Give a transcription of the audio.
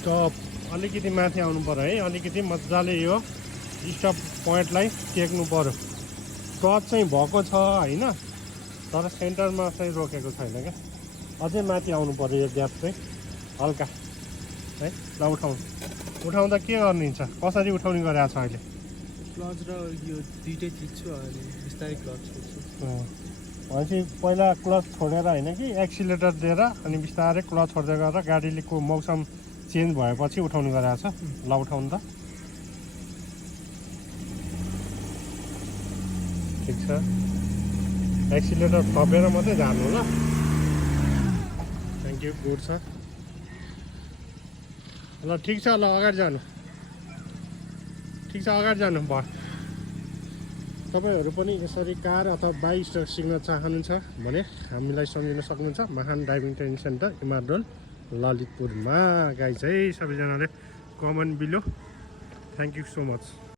Stop अलिकति माथि आउनु पर्यो है, अलिकति मजाले यो स्टप पोइन्टलाई टेक्नु पर्यो। टच चाहिँ भएको छ होइन, तर सेन्टरमा चाहिँ रोकेको छैन क्या। अझै माथि आउनु पर्यो यो ग्याप चाहिँ हल्का है। ल उठाउँदा के गर्नुहुन्छ, कसरी उठाउने गरेको छ अहिले? क्लच र यो दुइटै चिज्छु अनि बिस्तारै क्लच छोड्छु। भनेपछि पहिला क्लच छोडेर होइन कि एक्सिलेटर दिएर अनि बिस्तारै क्लच छोड्दै गरेर गाडीको मौसम चेन्ज भएपछि उठाउने गरेको छ। ल उठाउनु त ठिक छ। एक्सिलेटर थपेर मात्रै जानु ल। थ्याङ्क यू, गुड छ। ल ठिक छ, ल अगाडि जानु। ठिक छ, अगाडि जानु भयो। तपाईँहरू पनि यसरी कार अथवा बाइक सिक्न चाहनुहुन्छ भने हामीलाई सम्झिन सक्नुहुन्छ। महान ड्राइभिङ ट्रेनिङ सेन्टर इमार रोड ललितपुरमा। गाइज है सबैजनाले comment below. Thank you so much.